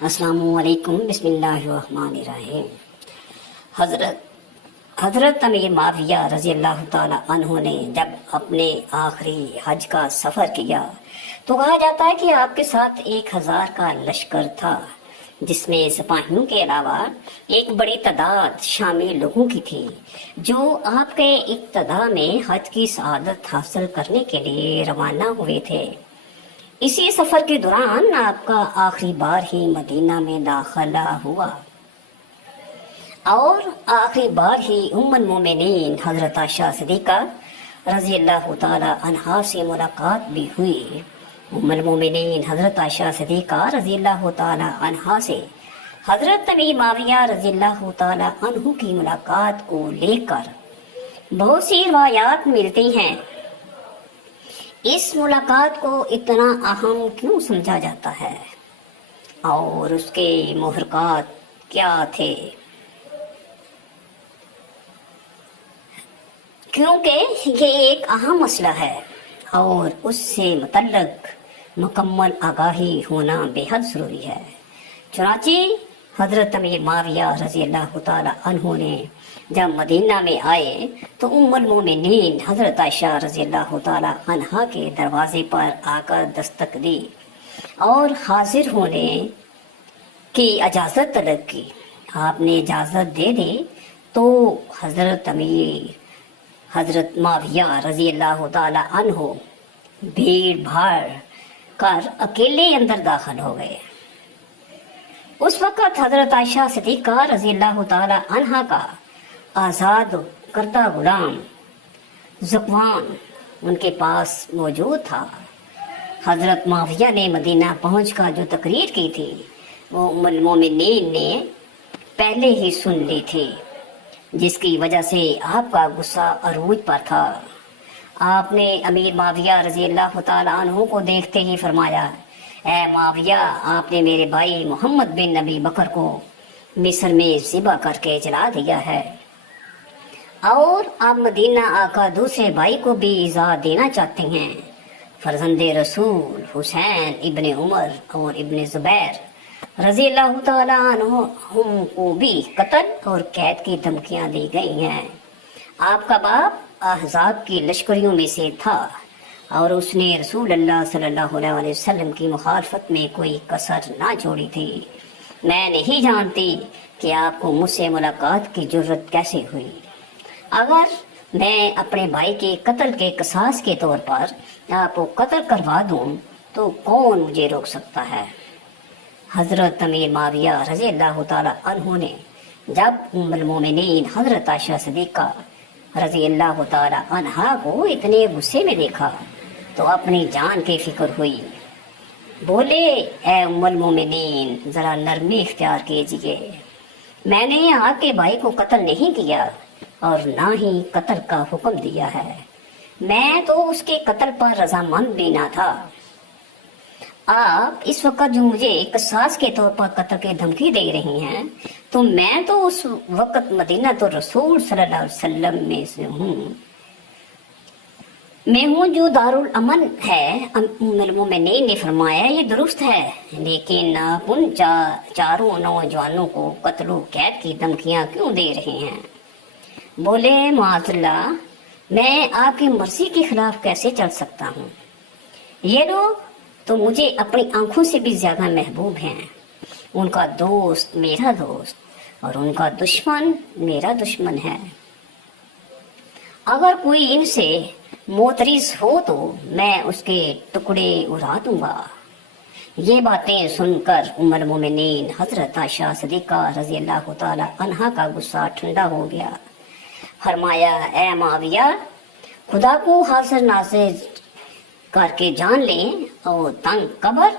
السلام علیکم، بسم اللہ الرحمن الرحیم۔ حضرت امیر معاویہ رضی اللہ تعالی عنہ نے جب اپنے آخری حج کا سفر کیا تو کہا جاتا ہے کہ آپ کے ساتھ 1000 کا لشکر تھا، جس میں سپاہیوں کے علاوہ ایک بڑی تعداد شامی لوگوں کی تھی جو آپ کے ابتدا میں حج کی سعادت حاصل کرنے کے لیے روانہ ہوئے تھے۔ اسی سفر کے دوران آپ کا آخری بار ہی مدینہ میں داخلہ ہوا اور آخری بار ہی ام المومنین حضرت عائشہ صدیقہ رضی اللہ تعالی عنہا سے ملاقات بھی ہوئی۔ ام المومنین حضرت عائشہ صدیقہ رضی اللہ تعالی عنہا سے حضرت امیر معاویہ رضی اللہ تعالی عنہ کی ملاقات کو لے کر بہت سی روایات ملتی ہیں۔ اس ملاقات کو اتنا اہم کیوں سمجھا جاتا ہے اور اس کے محرکات کیا تھے؟ کیونکہ یہ ایک اہم مسئلہ ہے اور اس سے متعلق مکمل آگاہی ہونا بے حد ضروری ہے۔ چنانچہ حضرت امیر معاویہ رضی اللہ تعالی عنہ نے جب مدینہ میں آئے تو ام المومنین حضرت عائشہ رضی اللہ تعالی عنہا کے دروازے پر آ کر دستک دی اور حاضر ہونے کی اجازت طلب کی۔ آپ نے اجازت دے دی تو حضرت معاویہ رضی اللہ تعالی عنہ بھیڑ بھاڑ کر اکیلے اندر داخل ہو گئے۔ اس وقت حضرت عائشہ صدیقہ رضی اللہ تعالی عنہا کا آزاد کردہ غلام ذکوان ان کے پاس موجود تھا۔ حضرت معاویہ نے مدینہ پہنچ کر جو تقریر کی تھی وہ ام المومنین نے پہلے ہی سن لی تھی، جس کی وجہ سے آپ کا غصہ عروج پر تھا۔ آپ نے امیر معاویہ رضی اللہ تعالی عنہ کو دیکھتے ہی فرمایا، اے معاویہ، آپ نے میرے بھائی محمد بن نبی بکر کو مصر میں ذبح کر کے جلا دیا ہے اور آپ مدینہ آ کر دوسرے بھائی کو بھی ایذا دینا چاہتے ہیں۔ فرزند رسول حسین ابن عمر اور ابن زبیر رضی اللہ تعالیٰ عنہم کو بھی قتل اور قید کی دھمکیاں دی گئی ہیں۔ آپ کا باپ احزاب کی لشکریوں میں سے تھا اور اس نے رسول اللہ صلی اللہ علیہ وسلم کی مخالفت میں کوئی کسر نہ چھوڑی تھی۔ میں نہیں جانتی کہ آپ کو مجھ سے ملاقات کی جرت کیسے ہوئی۔ اگر میں اپنے بھائی کے قتل کے قصاص کے طور پر آپ کو قتل کروا دوں تو کون مجھے روک سکتا ہے؟ حضرت امیر معاویہ رضی اللہ تعالی عنہ نے جب ام المومنین حضرت عائشہ صدیقہ رضی اللہ تعالی عنہا کو اتنے غصے میں دیکھا تو اپنی جان کی فکر ہوئی۔ بولے، اے ام المومنین، ذرا نرمی اختیار کیجیے، میں نے آپ کے بھائی کو قتل نہیں کیا اور نہ ہی قتل کا حکم دیا ہے، میں تو اس کے قتل پر رضامند بھی نہ تھا۔ آپ اس وقت جو مجھے قصاص کے طور پر قتل کی دھمکی دے رہی ہیں تو میں تو اس وقت مدینہ تو رسول صلی اللہ علیہ وسلم میں سے ہوں جو دارالامن ہے۔ ام المومنین نے فرمایا، یہ درست ہے، لیکن آپ ان چاروں نوجوانوں کو قتل و قید کی دھمکیاں کیوں دے رہے ہیں؟ بولے، معاذ اللہ، میں آپ کی مرضی کے خلاف کیسے چل سکتا ہوں؟ یہ لوگ تو مجھے اپنی آنکھوں سے بھی زیادہ محبوب ہیں۔ ان کا دوست میرا دوست اور ان کا دشمن میرا دشمن ہے۔ اگر کوئی ان سے معترض ہو تو میں اس کے ٹکڑے اڑا دوں گا۔ یہ باتیں سن کر ام المومنین حضرت عائشہ صدیقہ رضی اللہ تعالی عنہا کا غصہ ٹھنڈا ہو گیا۔ فرمایا، اے معاویہ، خدا کو حاضر ناظر کر کے جان لیں اور تنگ قبر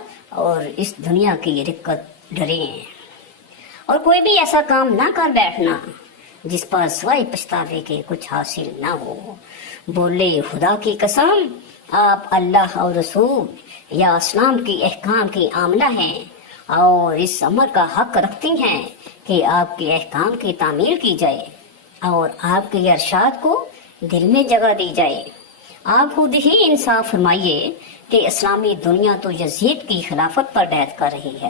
اور اس دنیا کی رکت ڈریں اور کوئی بھی ایسا کام نہ کر بیٹھنا جس پر سوائے پچھتاوے کے کچھ حاصل نہ ہو۔ بولے، خدا کی قسم، آپ اللہ اور رسول یا اسلام کی احکام کی عاملہ ہیں اور اس امر کا حق رکھتی ہیں کہ آپ کے احکام کی تعمیل کی جائے اور آپ کے ارشاد کو دل میں جگہ دی جائے۔ آپ خود ہی انصاف فرمائیے کہ اسلامی دنیا تو یزید کی خلافت پر بیعت کر رہی ہے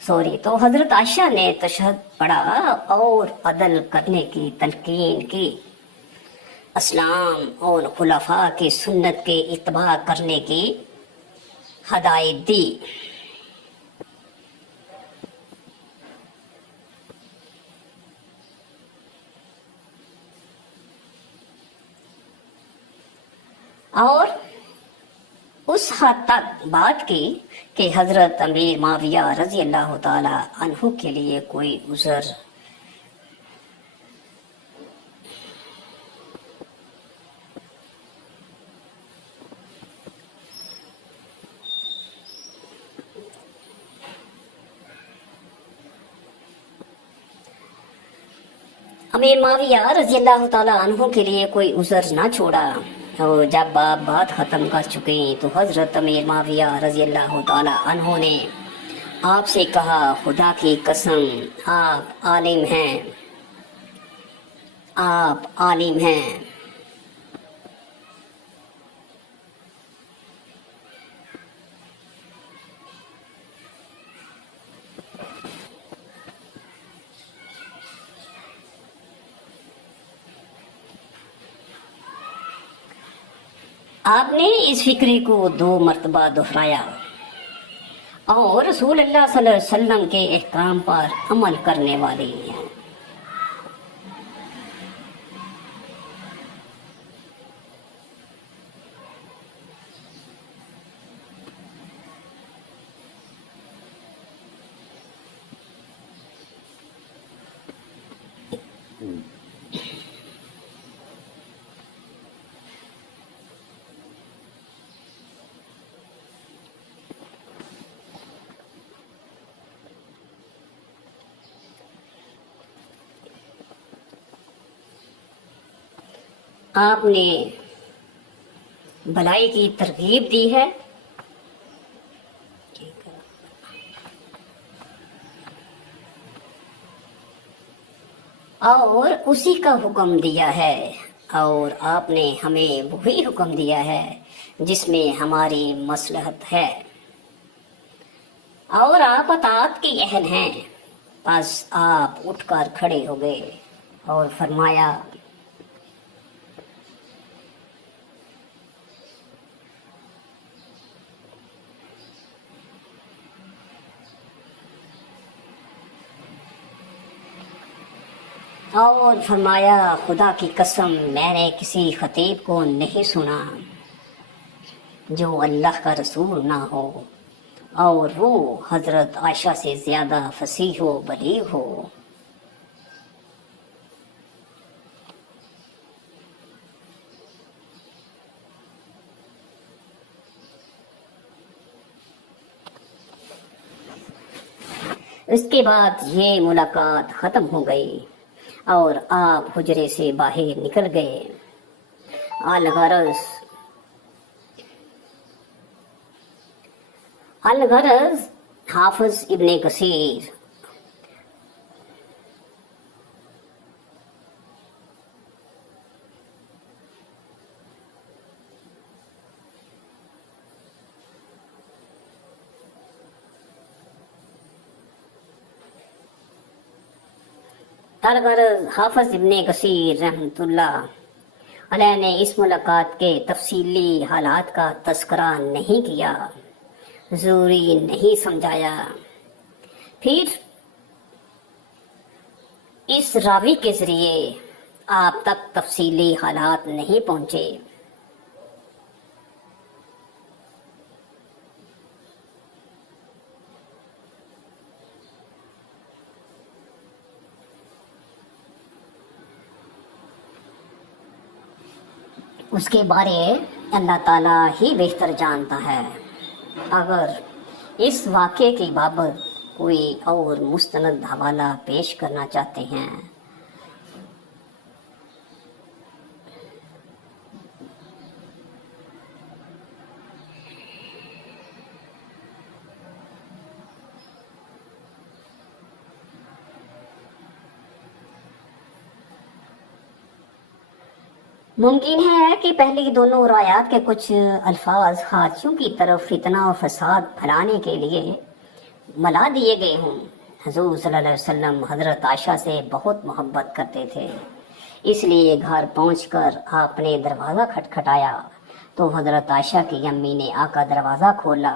تو حضرت عائشہ نے تشہد پڑھا اور عدل کرنے کی تلقین کی، اسلام اور خلفاء کی سنت کے اتباع کرنے کی ہدایت دی۔ اور اس حد تک بات کی کہ حضرت امیر معاویہ رضی اللہ تعالی عنہ کے لیے کوئی عذر امیر معاویہ رضی اللہ تعالی عنہ کے لیے کوئی عذر نہ چھوڑا۔ اور جب آپ بات ختم کر چکے تو حضرت امیر معاویہ رضی اللہ تعالی عنہ نے آپ سے کہا، خدا کی قسم آپ عالم ہیں، آپ عالم ہیں۔ آپ نے اس فکری کو 2 مرتبہ دہرایا اور رسول اللہ صلی اللہ علیہ وسلم کے احکام پر عمل کرنے والے ہیں۔ آپ نے بھلائی کی ترغیب دی ہے اور اسی کا حکم دیا ہے، اور آپ نے ہمیں وہی حکم دیا ہے جس میں ہماری مصلحت ہے، اور آپ اطاعت کے اہل ہیں۔ بس آپ اٹھ کر کھڑے ہو گئے اور فرمایا، خدا کی قسم میں نے کسی خطیب کو نہیں سنا جو اللہ کا رسول نہ ہو، اور وہ حضرت عائشہ سے زیادہ فصیح و بلیغ ہو۔ اس کے بعد یہ ملاقات ختم ہو گئی اور آپ حجرے سے باہر نکل گئے۔ الغرض حافظ ابن کثیر حافظ ابن کثیر رحمۃ اللہ علیہ نے اس ملاقات کے تفصیلی حالات کا تذکرہ نہیں کیا، ضروری نہیں سمجھایا۔ پھر اس راوی کے ذریعے آپ تک تفصیلی حالات نہیں پہنچے۔ اس کے بارے اللہ تعالیٰ ہی بہتر جانتا ہے۔ اگر اس واقعے کی بابت کوئی اور مستند حوالہ پیش کرنا چاہتے ہیں ممکن ہے کہ پہلی دونوں روایات کے کچھ الفاظ حاجیوں کی طرف فتنہ و فساد پھیلانے کے لیے ملا دیے گئے ہوں۔ حضور صلی اللہ علیہ وسلم حضرت عائشہ سے بہت محبت کرتے تھے، اس لیے گھر پہنچ کر آپ نے دروازہ کھٹکھٹایا تو حضرت عائشہ کی امی نے آ کر دروازہ کھولا۔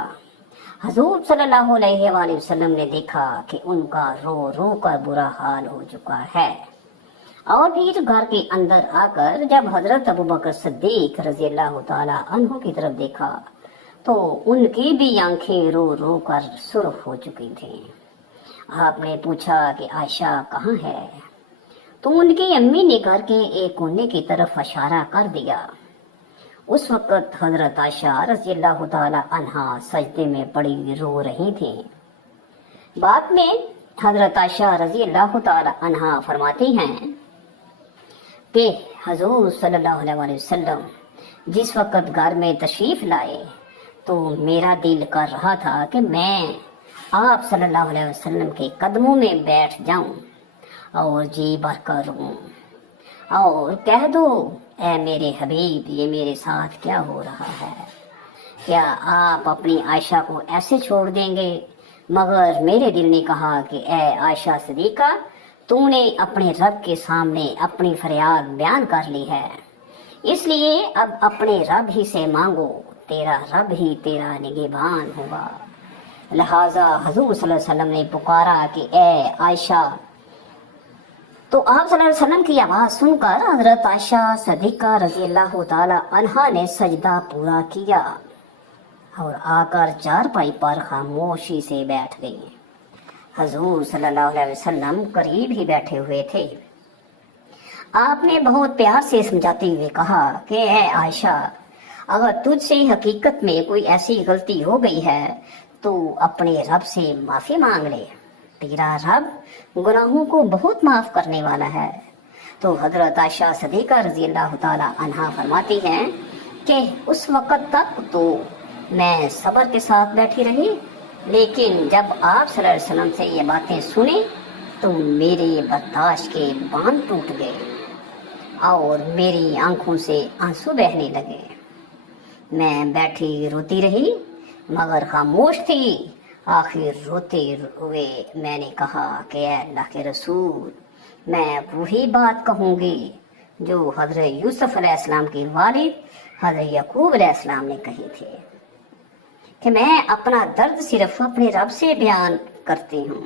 حضور صلی اللہ علیہ وآلہ وسلم نے دیکھا کہ ان کا رو رو کر برا حال ہو چکا ہے، اور پھر گھر کے اندر آ کر جب حضرت ابوبکر صدیق رضی اللہ تعالی عنہ کی طرف دیکھا تو ان کی بھی آنکھیں رو رو کر سرخ ہو چکی تھیں۔ آپ نے پوچھا کہ عائشہ کہاں ہے؟ تو ان کی امی نے گھر کے ایک کونے کی طرف اشارہ کر دیا۔ اس وقت حضرت عائشہ رضی اللہ تعالی عنہا سجدے میں پڑی رو رہی تھیں۔ بعد میں حضرت عائشہ رضی اللہ تعالی عنہا فرماتی ہیں کہ حضور صلی اللہ علیہ وآلہ وسلم جس وقت گھر میں تشریف لائے تو میرا دل کر رہا تھا کہ میں آپ صلی اللہ علیہ وسلم کے قدموں میں بیٹھ جاؤں اور جی بھر کر روں اور کہہ دو، اے میرے حبیب، یہ میرے ساتھ کیا ہو رہا ہے؟ کیا آپ اپنی عائشہ کو ایسے چھوڑ دیں گے؟ مگر میرے دل نے کہا کہ اے عائشہ صدیقہ، تو نے اپنے رب کے سامنے اپنی فریاد بیان کر لی ہے، اس لیے اب اپنے رب ہی سے مانگو، تیرا رب ہی تیرا نگہبان ہوگا۔ لہذا حضور صلی اللہ علیہ وسلم نے پکارا کہ اے عائشہ، تو آپ صلی اللہ علیہ وسلم کی آواز سن کر حضرت عائشہ صدیقہ رضی اللہ تعالی عنہا نے سجدہ پورا کیا اور آ کر چارپائی پر خاموشی سے بیٹھ گئی۔ حضور صلی اللہ علیہ وسلم قریب ہی بیٹھے ہوئے تھے۔ آپ نے بہت پیار سے سمجھاتے ہوئے کہا کہ اے عائشہ، اگر تجھ سے حقیقت میں کوئی ایسی غلطی ہو گئی ہے تو اپنے رب سے معافی مانگ لے، تیرا رب گناہوں کو بہت معاف کرنے والا ہے۔ تو حضرت عائشہ صدیقہ رضی اللہ تعالی عنہا فرماتی ہیں کہ اس وقت تک تو میں صبر کے ساتھ بیٹھی رہی، لیکن جب آپ صلی اللہ علیہ وسلم سے یہ باتیں سنیں تو میرے برداشت کے باندھ ٹوٹ گئے اور میری آنکھوں سے آنسو بہنے لگے۔ میں بیٹھی روتی رہی مگر خاموش تھی۔ آخر روتے ہوئے میں نے کہا کہ اے اللہ کے رسول، میں وہی بات کہوں گی جو حضرت یوسف علیہ السلام کے والد حضرت یعقوب علیہ السلام نے کہی تھی کہ میں اپنا درد صرف اپنے رب سے بیان کرتی ہوں،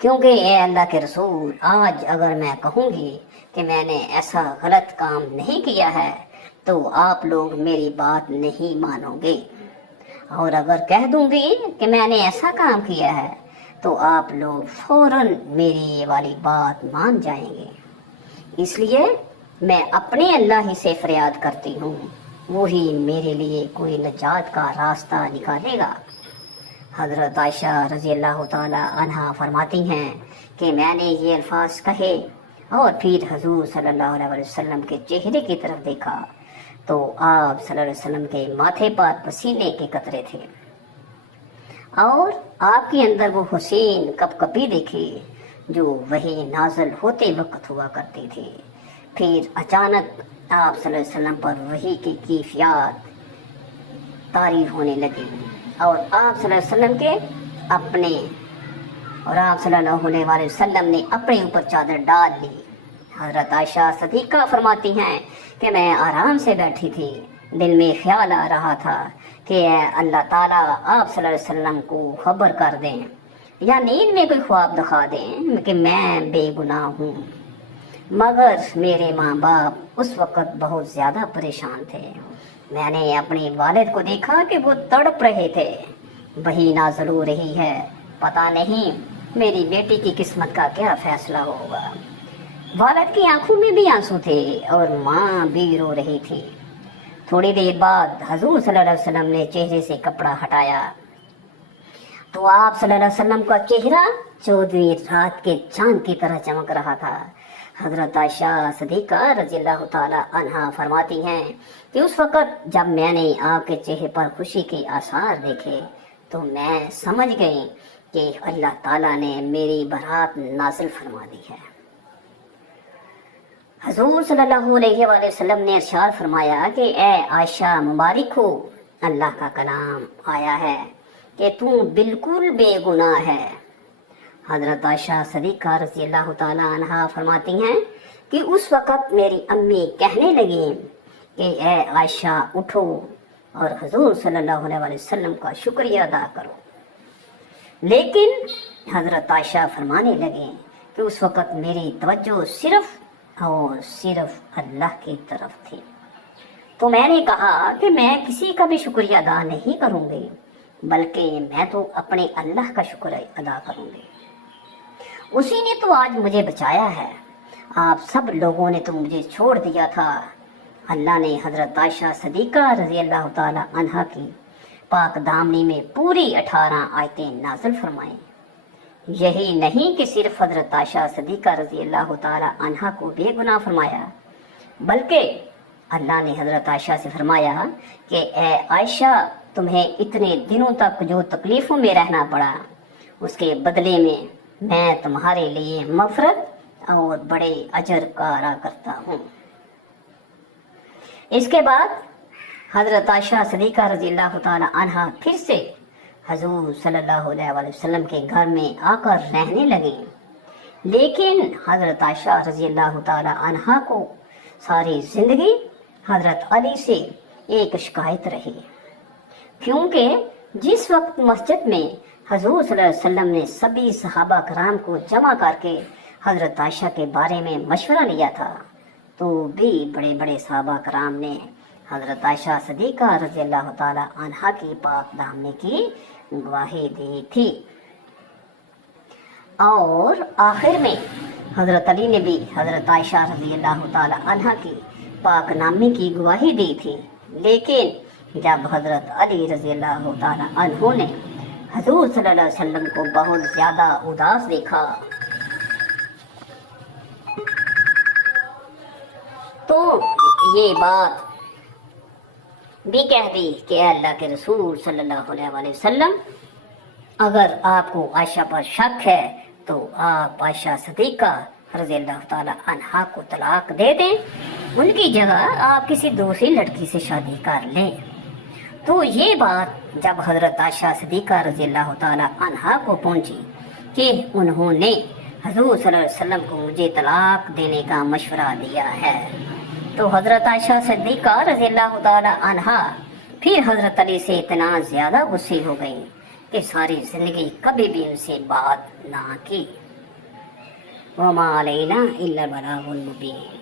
کیونکہ اے اللہ کے رسول، آج اگر میں کہوں گی کہ میں نے ایسا غلط کام نہیں کیا ہے تو آپ لوگ میری بات نہیں مانو گے، اور اگر کہہ دوں گی کہ میں نے ایسا کام کیا ہے تو آپ لوگ فوراً میری یہ والی بات مان جائیں گے۔ اس لیے میں اپنے اللہ ہی سے فریاد کرتی ہوں، وہی میرے لیے کوئی نجات کا راستہ نکالے گا۔ حضرت عائشہ رضی اللہ تعالی عنہا فرماتی ہیں کہ میں نے یہ الفاظ کہے اور پھر حضور صلی اللہ علیہ وسلم کے چہرے کی طرف دیکھا تو آپ صلی اللہ علیہ وسلم کے ماتھے پر پسینے کے قطرے تھے اور آپ کے اندر وہ حسین کپکپی دیکھی جو وہی نازل ہوتے وقت ہوا کرتی تھی۔ پھر اچانک آپ صلی اللہ علیہ وسلم پر وحی کی کیفیات طاری ہونے لگی اور آپ صلی اللہ علیہ وسلم کے اپنے اور آپ صلی اللہ علیہ وآلہ وسلم نے اپنے اوپر چادر ڈال لی۔ حضرت عائشہ صدیقہ فرماتی ہیں کہ میں آرام سے بیٹھی تھی، دل میں خیال آ رہا تھا کہ اے اللہ تعالیٰ آپ صلی اللہ علیہ وسلم کو خبر کر دیں یا نیند میں کوئی خواب دکھا دیں کہ میں بے گناہ ہوں۔ مگر میرے ماں باپ اس وقت بہت زیادہ پریشان تھے۔ میں نے اپنے والد کو دیکھا کہ وہ تڑپ رہے تھے، وہی نازل ہو رہی ہے، پتہ نہیں میری بیٹی کی قسمت کا کیا فیصلہ ہوگا۔ والد کی آنکھوں میں بھی آنسو تھے اور ماں بھی رو رہی تھی۔ تھوڑی دیر بعد حضور صلی اللہ علیہ وسلم نے چہرے سے کپڑا ہٹایا تو آپ صلی اللہ علیہ وسلم کا چہرہ 14ویں رات کے چاند کی طرح چمک رہا تھا۔ حضرت عائشہ صدیقہ رضی اللہ تعالی عنہا فرماتی ہیں کہ اس وقت جب میں نے آپ کے چہرے پر خوشی کے آثار دیکھے تو میں سمجھ گئی کہ اللہ تعالیٰ نے میری برات نازل فرما دی ہے۔ حضور صلی اللہ علیہ وآلہ وسلم نے ارشاد فرمایا کہ اے عائشہ مبارک ہو، اللہ کا کلام آیا ہے کہ تو بالکل بے گناہ ہے۔ حضرت عائشہ صدیقہ رضی اللہ تعالی عنہا فرماتی ہیں کہ اس وقت میری امی کہنے لگیں کہ اے عائشہ اٹھو اور حضور صلی اللہ علیہ وسلم کا شکریہ ادا کرو، لیکن حضرت عائشہ فرمانے لگیں کہ اس وقت میری توجہ صرف اور صرف اللہ کی طرف تھی، تو میں نے کہا کہ میں کسی کا بھی شکریہ ادا نہیں کروں گی، بلکہ میں تو اپنے اللہ کا شکر ادا کروں گی، اسی نے تو آج مجھے بچایا ہے، آپ سب لوگوں نے تو مجھے چھوڑ دیا تھا۔ اللہ نے حضرت عائشہ صدیقہ رضی اللہ تعالی عنہا کی پاک دامنی میں پوری 18 آیتیں نازل فرمائیں۔ یہی نہیں کہ صرف حضرت عائشہ صدیقہ رضی اللہ تعالی عنہا کو بے گناہ فرمایا، بلکہ اللہ نے حضرت عائشہ سے فرمایا کہ اے عائشہ تمہیں اتنے دنوں تک جو تکلیفوں میں رہنا پڑا، اس کے بدلے میں تمہارے لیے مغفرت اور بڑے اجر کا ادا کرتا ہوں۔ اس کے بعد حضرت عائشہ صدیقہ رضی اللہ تعالی عنہا پھر سے حضور صلی اللہ علیہ وسلم کے گھر میں آ کر رہنے لگیں، لیکن حضرت عائشہ رضی اللہ تعالی عنہا کو ساری زندگی حضرت علی سے ایک شکایت رہی، کیونکہ جس وقت مسجد میں حضور صلی اللہ علیہ وسلم نے سبھی صحابہ کرام کو جمع کر کے حضرت عائشہ کے بارے میں مشورہ لیا تھا، تو بھی بڑے بڑے صحابہ کرام نے حضرت عائشہ صدیقہ رضی اللہ تعالی عنہا کی پاک دامنی کی گواہی دی تھی، اور آخر میں حضرت علی نے بھی حضرت عائشہ رضی اللہ تعالی عنہا کی پاک نامی کی گواہی دی تھی، لیکن جب حضرت علی رضی اللہ تعالی عنہ نے حضور صلی اللہ علیہ وسلم کو بہت زیادہ اداس دیکھا تو یہ بات بھی کہہ دی کہ اے اللہ کے رسول صلی اللہ علیہ وسلم، اگر آپ کو عائشہ پر شک ہے تو آپ عائشہ صدیقہ رضی اللہ تعالی عنہا کو طلاق دے دیں، ان کی جگہ آپ کسی دوسری لڑکی سے شادی کر لیں۔ تو یہ بات جب حضرت عائشہ صدیقہ رضی اللہ تعالی عنہا کو پہنچی کہ انہوں نے حضور صلی اللہ علیہ وسلم کو مجھے طلاق دینے کا مشورہ دیا ہے، تو حضرت عائشہ صدیقہ رضی اللہ تعالی عنہا پھر حضرت علی سے اتنا زیادہ غصے ہو گئی کہ ساری زندگی کبھی بھی ان سے بات نہ کی۔ وَمَا عَلَيْنَا إِلَّا الْبَلَاغُ الْمُبِينُ۔